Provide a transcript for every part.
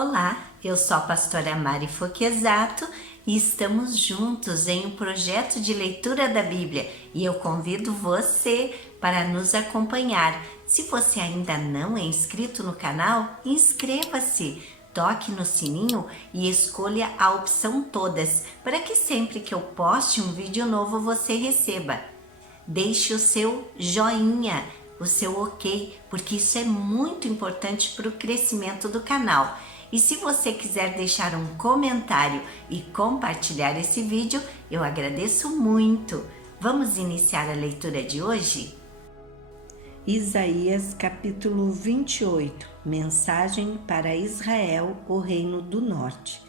Olá, eu sou a pastora Mari Foquesato e estamos juntos em um projeto de leitura da Bíblia e eu convido você para nos acompanhar. Se você ainda não é inscrito no canal, inscreva-se, toque no sininho e escolha a opção todas para que sempre que eu poste um vídeo novo você receba. Deixe o seu joinha, o seu ok, porque isso é muito importante para o crescimento do canal. E se você quiser deixar um comentário e compartilhar esse vídeo, eu agradeço muito. Vamos iniciar a leitura de hoje? Isaías capítulo 28, mensagem para Israel, o reino do norte.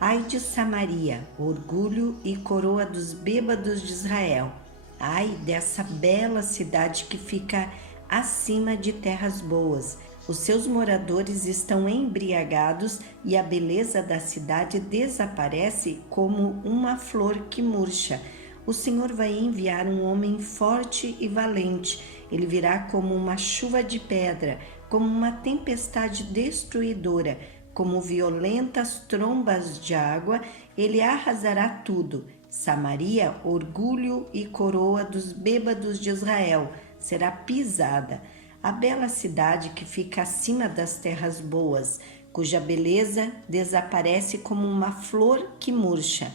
Ai de Samaria, orgulho e coroa dos bêbados de Israel. Ai dessa bela cidade que fica acima de terras boas. Os seus moradores estão embriagados e a beleza da cidade desaparece como uma flor que murcha. O Senhor vai enviar um homem forte e valente. Ele virá como uma chuva de pedra, como uma tempestade destruidora, como violentas trombas de água. Ele arrasará tudo. Samaria, orgulho e coroa dos bêbados de Israel, será pisada. A bela cidade que fica acima das terras boas, cuja beleza desaparece como uma flor que murcha.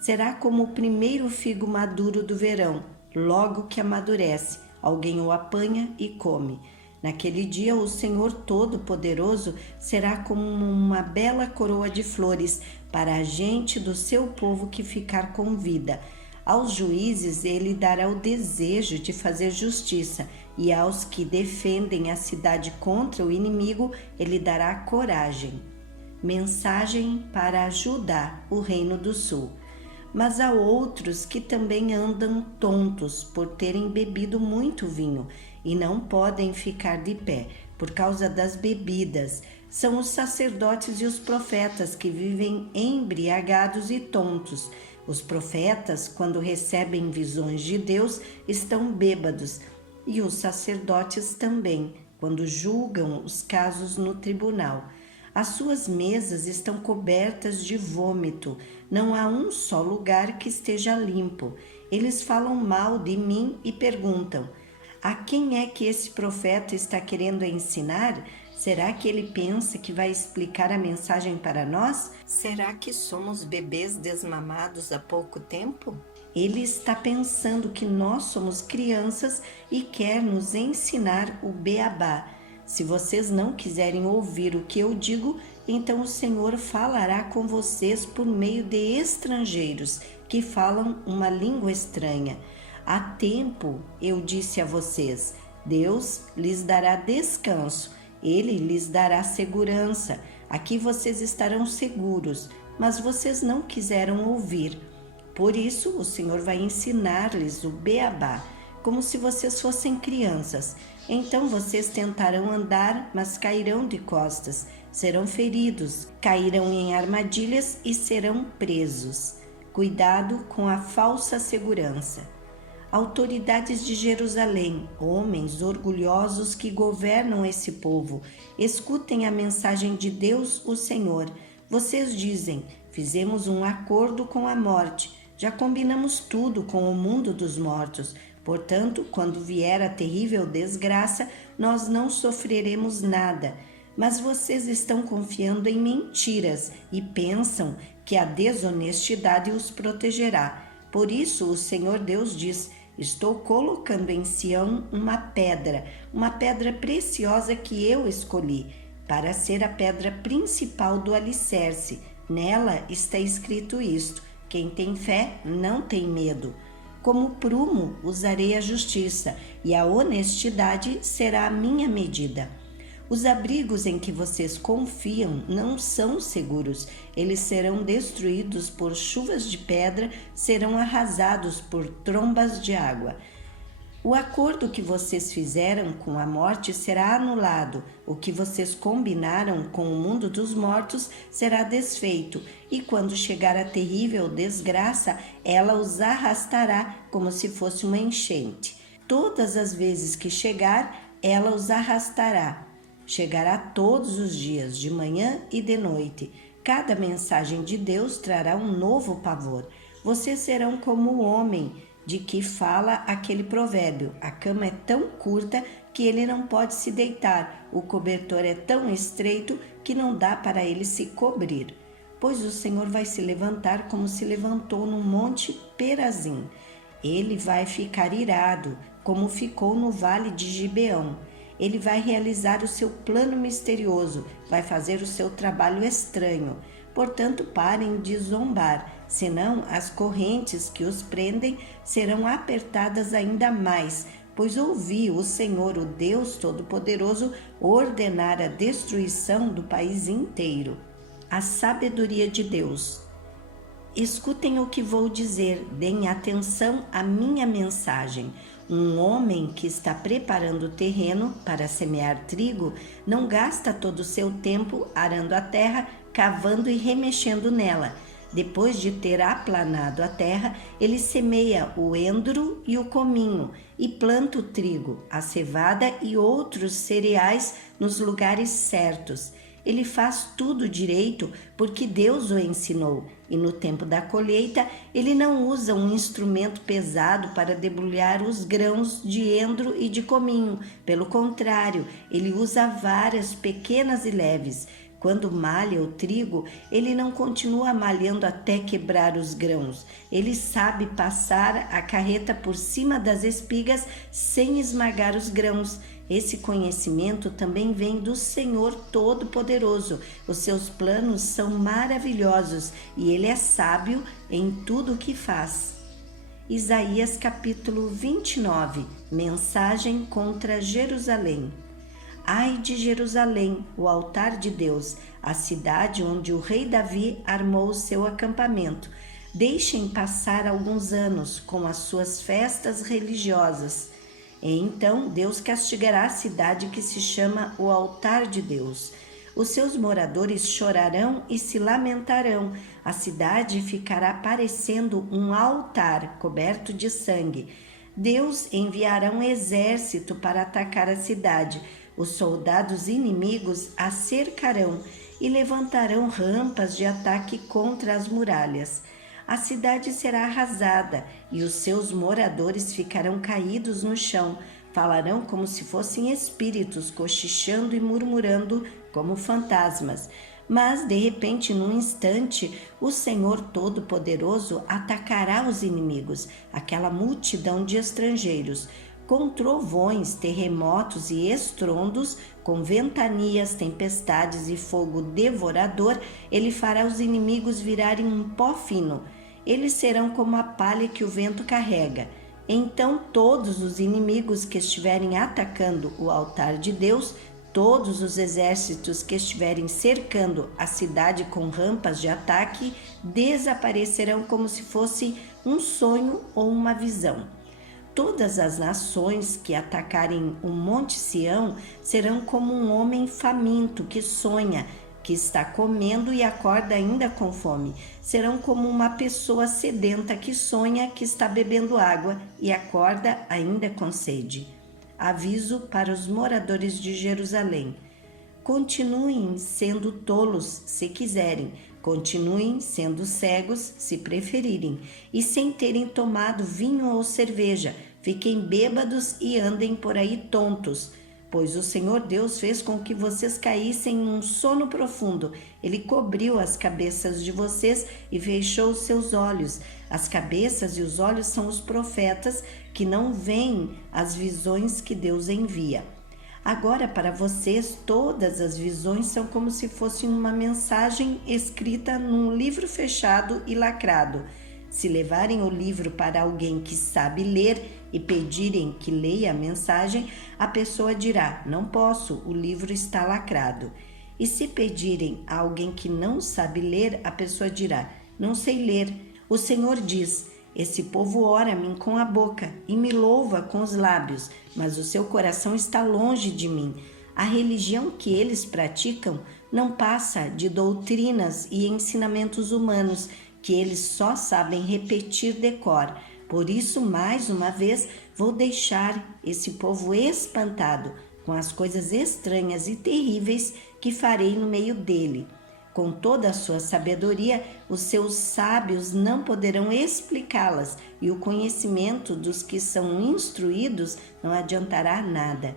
Será como o primeiro figo maduro do verão, logo que amadurece, alguém o apanha e come. Naquele dia o Senhor Todo-Poderoso será como uma bela coroa de flores para a gente do seu povo que ficar com vida. Aos juízes ele dará o desejo de fazer justiça, e aos que defendem a cidade contra o inimigo, ele dará coragem. Mensagem para Judá, o reino do sul. Mas há outros que também andam tontos por terem bebido muito vinho e não podem ficar de pé por causa das bebidas. São os sacerdotes e os profetas que vivem embriagados e tontos. Os profetas, quando recebem visões de Deus, estão bêbados, e os sacerdotes também, quando julgam os casos no tribunal. As suas mesas estão cobertas de vômito, não há um só lugar que esteja limpo. Eles falam mal de mim e perguntam: a quem é que esse profeta está querendo ensinar? Será que ele pensa que vai explicar a mensagem para nós? Será que somos bebês desmamados há pouco tempo? Ele está pensando que nós somos crianças e quer nos ensinar o beabá. Se vocês não quiserem ouvir o que eu digo, então o Senhor falará com vocês por meio de estrangeiros que falam uma língua estranha. Há tempo eu disse a vocês: Deus lhes dará descanso. Ele lhes dará segurança. Aqui vocês estarão seguros, mas vocês não quiseram ouvir. Por isso, o Senhor vai ensinar-lhes o beabá, como se vocês fossem crianças. Então vocês tentarão andar, mas cairão de costas, serão feridos, cairão em armadilhas e serão presos. Cuidado com a falsa segurança. Autoridades de Jerusalém, homens orgulhosos que governam esse povo, escutem a mensagem de Deus, o Senhor. Vocês dizem: fizemos um acordo com a morte, já combinamos tudo com o mundo dos mortos. Portanto, quando vier a terrível desgraça, nós não sofreremos nada. Mas vocês estão confiando em mentiras e pensam que a desonestidade os protegerá. Por isso, o Senhor Deus diz: estou colocando em Sião uma pedra preciosa que eu escolhi, para ser a pedra principal do alicerce. Nela está escrito isto: quem tem fé não tem medo. Como prumo usarei a justiça, e a honestidade será a minha medida. Os abrigos em que vocês confiam não são seguros. Eles serão destruídos por chuvas de pedra, serão arrasados por trombas de água. O acordo que vocês fizeram com a morte será anulado. O que vocês combinaram com o mundo dos mortos será desfeito. E quando chegar a terrível desgraça, ela os arrastará como se fosse uma enchente. Todas as vezes que chegar, ela os arrastará. chegará todos os dias, de manhã e de noite. Cada mensagem de Deus trará um novo pavor. Vocês serão como o homem de que fala aquele provérbio: a cama é tão curta que ele não pode se deitar, o cobertor é tão estreito que não dá para ele se cobrir. Pois o Senhor vai se levantar como se levantou no monte Perazim. Ele vai ficar irado, como ficou no vale de Gibeão. Ele vai realizar o seu plano misterioso, vai fazer o seu trabalho estranho. Portanto, parem de zombar, senão as correntes que os prendem serão apertadas ainda mais, pois ouvi o Senhor, o Deus Todo-Poderoso, ordenar a destruição do país inteiro. A sabedoria de Deus. Escutem o que vou dizer, deem atenção à minha mensagem. Um homem que está preparando o terreno para semear trigo não gasta todo o seu tempo arando a terra, cavando e remexendo nela. Depois de ter aplanado a terra, ele semeia o endro e o cominho e planta o trigo, a cevada e outros cereais nos lugares certos. Ele faz tudo direito porque Deus o ensinou, e no tempo da colheita ele não usa um instrumento pesado para debulhar os grãos de endro e de cominho. Pelo contrário, ele usa varas pequenas e leves. Quando malha o trigo, ele não continua malhando até quebrar os grãos. Ele sabe passar a carreta por cima das espigas sem esmagar os grãos. Esse conhecimento também vem do Senhor Todo-Poderoso. Os seus planos são maravilhosos e ele é sábio em tudo o que faz. Isaías capítulo 29, mensagem contra Jerusalém. Ai de Jerusalém, o altar de Deus, a cidade onde o rei Davi armou o seu acampamento. Deixem passar alguns anos com as suas festas religiosas. E então Deus castigará a cidade que se chama o altar de Deus. Os seus moradores chorarão e se lamentarão. A cidade ficará parecendo um altar coberto de sangue. Deus enviará um exército para atacar a cidade. Os soldados inimigos a cercarão e levantarão rampas de ataque contra as muralhas. A cidade será arrasada e os seus moradores ficarão caídos no chão. Falarão como se fossem espíritos, cochichando e murmurando como fantasmas. Mas, de repente, num instante, o Senhor Todo-Poderoso atacará os inimigos, aquela multidão de estrangeiros. Com trovões, terremotos e estrondos, com ventanias, tempestades e fogo devorador, ele fará os inimigos virarem um pó fino. Eles serão como a palha que o vento carrega. Então todos os inimigos que estiverem atacando o altar de Deus, todos os exércitos que estiverem cercando a cidade com rampas de ataque, desaparecerão como se fosse um sonho ou uma visão. Todas as nações que atacarem o Monte Sião serão como um homem faminto que sonha, que está comendo e acorda ainda com fome. Serão como uma pessoa sedenta que sonha que está bebendo água e acorda ainda com sede. Aviso para os moradores de Jerusalém. Continuem sendo tolos se quiserem, continuem sendo cegos se preferirem, e sem terem tomado vinho ou cerveja, fiquem bêbados e andem por aí tontos, pois o Senhor Deus fez com que vocês caíssem num sono profundo. Ele cobriu as cabeças de vocês e fechou os seus olhos. As cabeças e os olhos são os profetas que não veem as visões que Deus envia. Agora, para vocês, todas as visões são como se fossem uma mensagem escrita num livro fechado e lacrado. Se levarem o livro para alguém que sabe ler e pedirem que leia a mensagem, a pessoa dirá: não posso, o livro está lacrado. E se pedirem a alguém que não sabe ler, a pessoa dirá: não sei ler. O Senhor diz: esse povo ora-me com a boca e me louva com os lábios, mas o seu coração está longe de mim. A religião que eles praticam não passa de doutrinas e ensinamentos humanos que eles só sabem repetir de cor. Por isso, mais uma vez, vou deixar esse povo espantado, com as coisas estranhas e terríveis que farei no meio dele. Com toda a sua sabedoria, os seus sábios não poderão explicá-las, e o conhecimento dos que são instruídos não adiantará nada.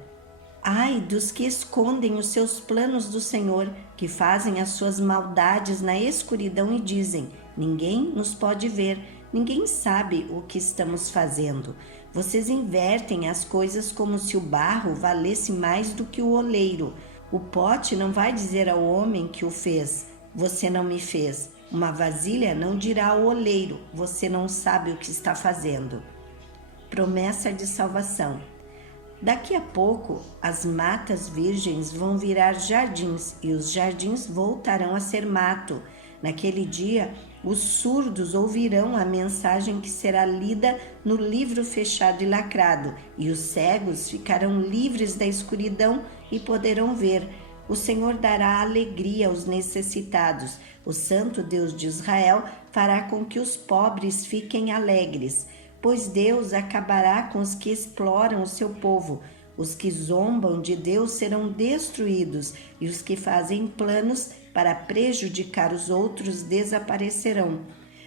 Ai dos que escondem os seus planos do Senhor, que fazem as suas maldades na escuridão e dizem: ninguém nos pode ver, ninguém sabe o que estamos fazendo. Vocês invertem as coisas como se o barro valesse mais do que o oleiro. O pote não vai dizer ao homem que o fez: você não me fez. Uma vasilha não dirá ao oleiro: você não sabe o que está fazendo. Promessa de salvação. Daqui a pouco, as matas virgens vão virar jardins e os jardins voltarão a ser mato. Naquele dia, os surdos ouvirão a mensagem que será lida no livro fechado e lacrado, e os cegos ficarão livres da escuridão e poderão ver. O Senhor dará alegria aos necessitados. O Santo Deus de Israel fará com que os pobres fiquem alegres. Pois Deus acabará com os que exploram o seu povo. Os que zombam de Deus serão destruídos, e os que fazem planos para prejudicar os outros desaparecerão.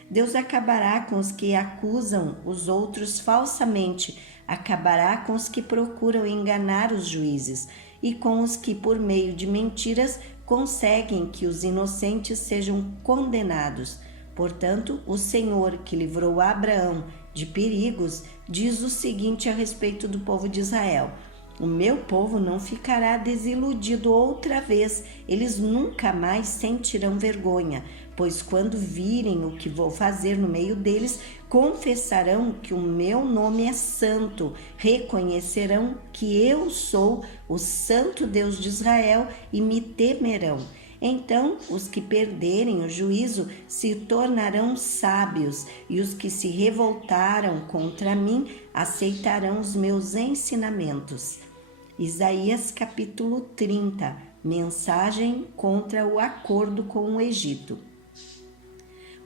Deus acabará com os que acusam os outros falsamente, acabará com os que procuram enganar os juízes, e com os que, por meio de mentiras, conseguem que os inocentes sejam condenados. Portanto, o Senhor, que livrou Abraão de perigos, diz o seguinte a respeito do povo de Israel: o meu povo não ficará desiludido outra vez, eles nunca mais sentirão vergonha, pois quando virem o que vou fazer no meio deles, confessarão que o meu nome é santo, reconhecerão que eu sou o Santo Deus de Israel e me temerão. Então os que perderem o juízo se tornarão sábios, e os que se revoltaram contra mim aceitarão os meus ensinamentos. Isaías capítulo 30, mensagem contra o acordo com o Egito.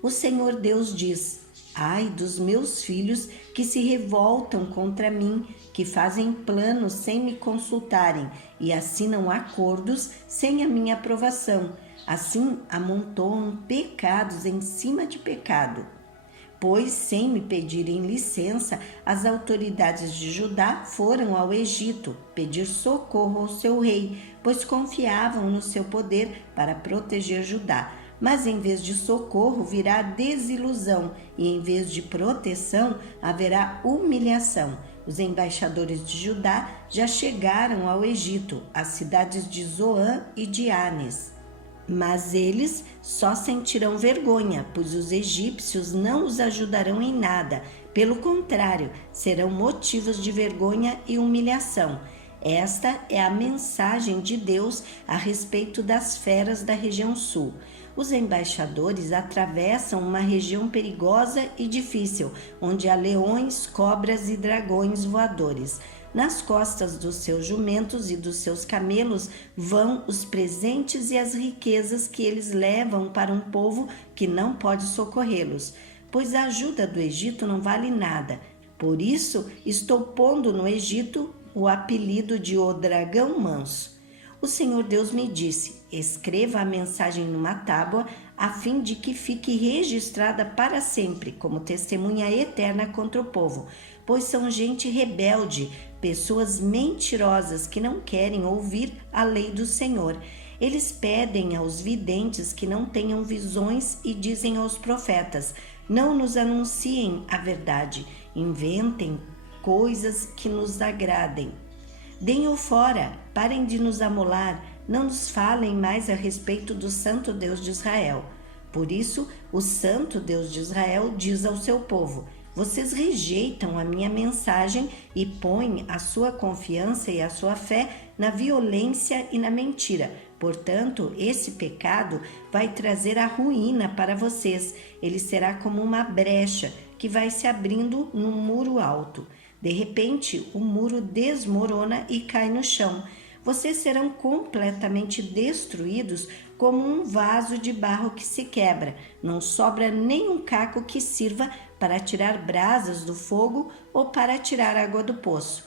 O Senhor Deus diz: ai dos meus filhos que se revoltam contra mim, que fazem planos sem me consultarem e assinam acordos sem a minha aprovação. Assim amontoam pecados em cima de pecado. Pois, sem me pedirem licença, as autoridades de Judá foram ao Egito pedir socorro ao seu rei, pois confiavam no seu poder para proteger Judá. Mas em vez de socorro virá desilusão, e em vez de proteção haverá humilhação. Os embaixadores de Judá já chegaram ao Egito, às cidades de Zoã e de Anes. Mas eles só sentirão vergonha, pois os egípcios não os ajudarão em nada. Pelo contrário, serão motivos de vergonha e humilhação. Esta é a mensagem de Deus a respeito das feras da região sul. Os embaixadores atravessam uma região perigosa e difícil, onde há leões, cobras e dragões voadores. Nas costas dos seus jumentos e dos seus camelos vão os presentes e as riquezas que eles levam para um povo que não pode socorrê-los, pois a ajuda do Egito não vale nada. Por isso, estou pondo no Egito o apelido de O Dragão Manso. O Senhor Deus me disse: escreva a mensagem numa tábua, a fim de que fique registrada para sempre, como testemunha eterna contra o povo, pois são gente rebelde, pessoas mentirosas que não querem ouvir a lei do Senhor. Eles pedem aos videntes que não tenham visões e dizem aos profetas: não nos anunciem a verdade, inventem coisas que nos agradem. Deem-o fora, parem de nos amolar, não nos falem mais a respeito do Santo Deus de Israel. Por isso, o Santo Deus de Israel diz ao seu povo: vocês rejeitam a minha mensagem e põem a sua confiança e a sua fé na violência e na mentira. Portanto, esse pecado vai trazer a ruína para vocês. Ele será como uma brecha que vai se abrindo num muro alto. De repente, o muro desmorona e cai no chão. Vocês serão completamente destruídos como um vaso de barro que se quebra. Não sobra nem um caco que sirva para tirar brasas do fogo ou para tirar água do poço.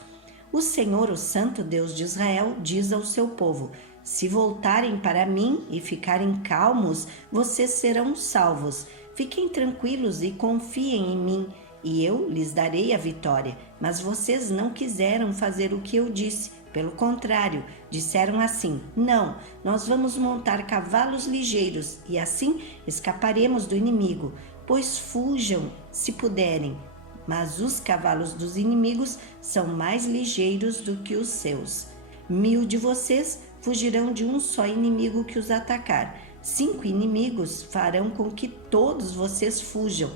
O Senhor, o Santo Deus de Israel, diz ao seu povo: se voltarem para mim e ficarem calmos, vocês serão salvos. Fiquem tranquilos e confiem em mim, e eu lhes darei a vitória. Mas vocês não quiseram fazer o que eu disse. Pelo contrário, disseram assim: não, nós vamos montar cavalos ligeiros e assim escaparemos do inimigo. Pois fujam, se puderem. Mas os cavalos dos inimigos são mais ligeiros do que os seus. 1000 de vocês fugirão de um só inimigo que os atacar. 5 inimigos farão com que todos vocês fujam.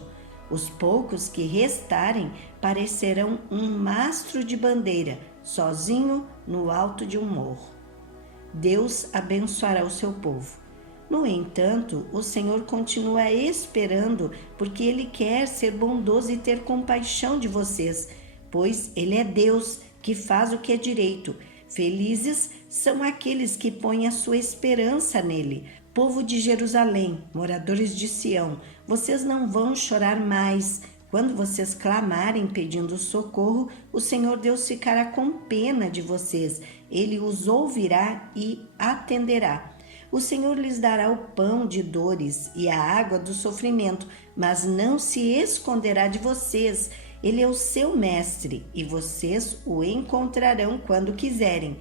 Os poucos que restarem parecerão um mastro de bandeira, sozinho no alto de um morro. Deus abençoará o seu povo. No entanto, o Senhor continua esperando, porque Ele quer ser bondoso e ter compaixão de vocês, pois Ele é Deus que faz o que é direito. Felizes são aqueles que põem a sua esperança nele. Povo de Jerusalém, moradores de Sião, vocês não vão chorar mais. Quando vocês clamarem pedindo socorro, o Senhor Deus ficará com pena de vocês. Ele os ouvirá e atenderá. O Senhor lhes dará o pão de dores e a água do sofrimento, mas não se esconderá de vocês. Ele é o seu mestre e vocês o encontrarão quando quiserem.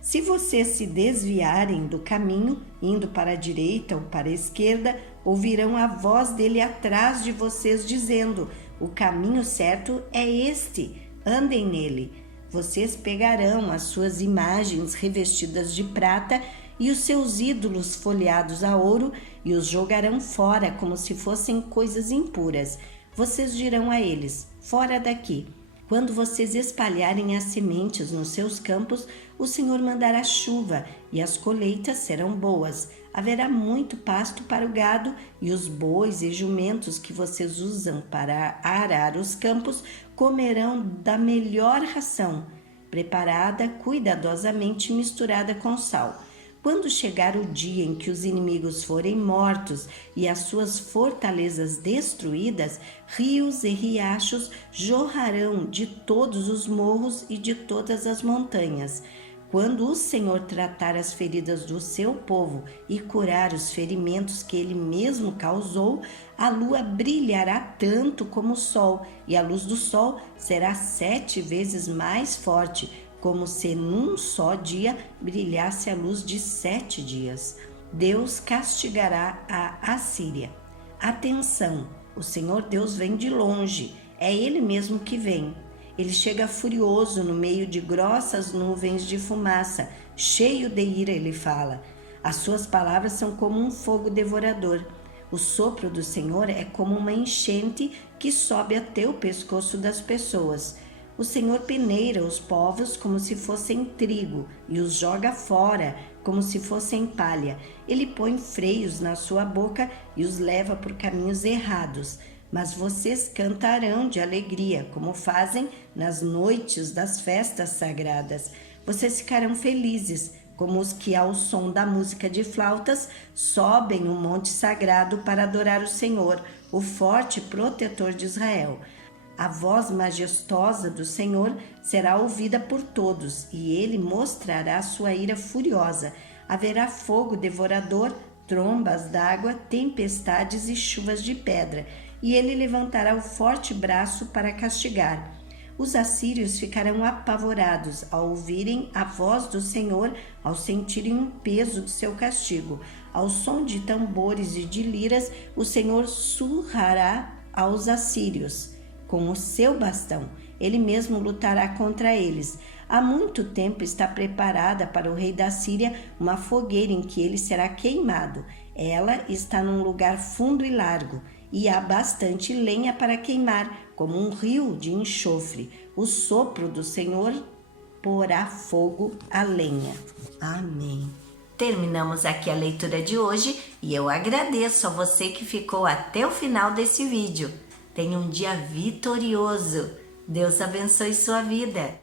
Se vocês se desviarem do caminho, indo para a direita ou para a esquerda, ouvirão a voz dele atrás de vocês dizendo: o caminho certo é este, andem nele. Vocês pegarão as suas imagens revestidas de prata e os seus ídolos folheados a ouro e os jogarão fora como se fossem coisas impuras. Vocês dirão a eles: fora daqui. Quando vocês espalharem as sementes nos seus campos, o Senhor mandará chuva e as colheitas serão boas. Haverá muito pasto para o gado e os bois e jumentos que vocês usam para arar os campos comerão da melhor ração, preparada cuidadosamente misturada com sal. Quando chegar o dia em que os inimigos forem mortos e as suas fortalezas destruídas, rios e riachos jorrarão de todos os morros e de todas as montanhas. Quando o Senhor tratar as feridas do seu povo e curar os ferimentos que ele mesmo causou, a lua brilhará tanto como o sol, e a luz do sol será 7 vezes mais forte, como se num só dia brilhasse a luz de 7 dias. Deus castigará a Assíria. Atenção, o Senhor Deus vem de longe, é Ele mesmo que vem. Ele chega furioso no meio de grossas nuvens de fumaça, cheio de ira ele fala. As suas palavras são como um fogo devorador. O sopro do Senhor é como uma enchente que sobe até o pescoço das pessoas. O Senhor peneira os povos como se fossem trigo e os joga fora como se fossem palha. Ele põe freios na sua boca e os leva por caminhos errados. Mas vocês cantarão de alegria, como fazem nas noites das festas sagradas. Vocês ficarão felizes, como os que ao som da música de flautas sobem o monte sagrado para adorar o Senhor, o forte protetor de Israel. A voz majestosa do Senhor será ouvida por todos, e ele mostrará sua ira furiosa. Haverá fogo devorador, trombas d'água, tempestades e chuvas de pedra, e ele levantará o forte braço para castigar. Os assírios ficarão apavorados ao ouvirem a voz do Senhor, ao sentirem o peso do seu castigo. Ao som de tambores e de liras, o Senhor surrará aos assírios. Com o seu bastão, ele mesmo lutará contra eles. Há muito tempo está preparada para o rei da Síria uma fogueira em que ele será queimado. Ela está num lugar fundo e largo, e há bastante lenha para queimar, como um rio de enxofre. O sopro do Senhor porá fogo à lenha. Amém. Terminamos aqui a leitura de hoje e eu agradeço a você que ficou até o final desse vídeo. Tenha um dia vitorioso. Deus abençoe sua vida.